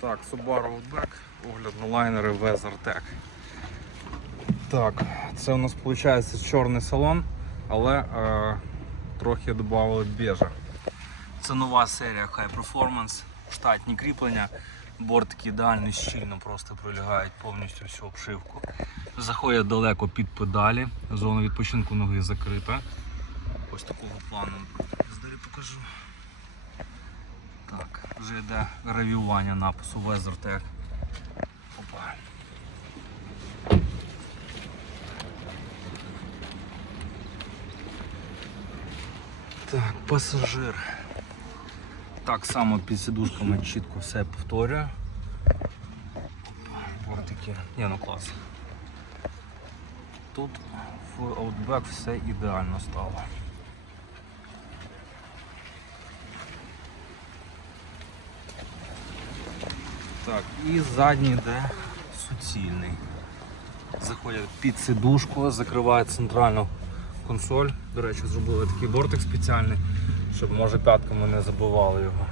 Так, Subaru Outback, огляд на лайнери WeatherTech. Так, це у нас виходить чорний салон, але е, трохи додали бежа. Це нова серія High Performance, штатні кріплення. Бортики ідеально щільно просто пролягають повністю всю обшивку. Заходять далеко під педалі, зона відпочинку ноги закрита. Ось такого плану здалі покажу. Вже йде гравіювання напису WeatherTech. Опа. Так, пасажир. Так само під сидушками чітко все повторює. Бортики. Ні, ну клас. Тут в Outback все ідеально стало. Так, і задній йде суцільний. Заходять під сидушку, закривають центральну консоль. До речі, зробили такий бортик спеціальний, щоб може п'ятками не забивали його.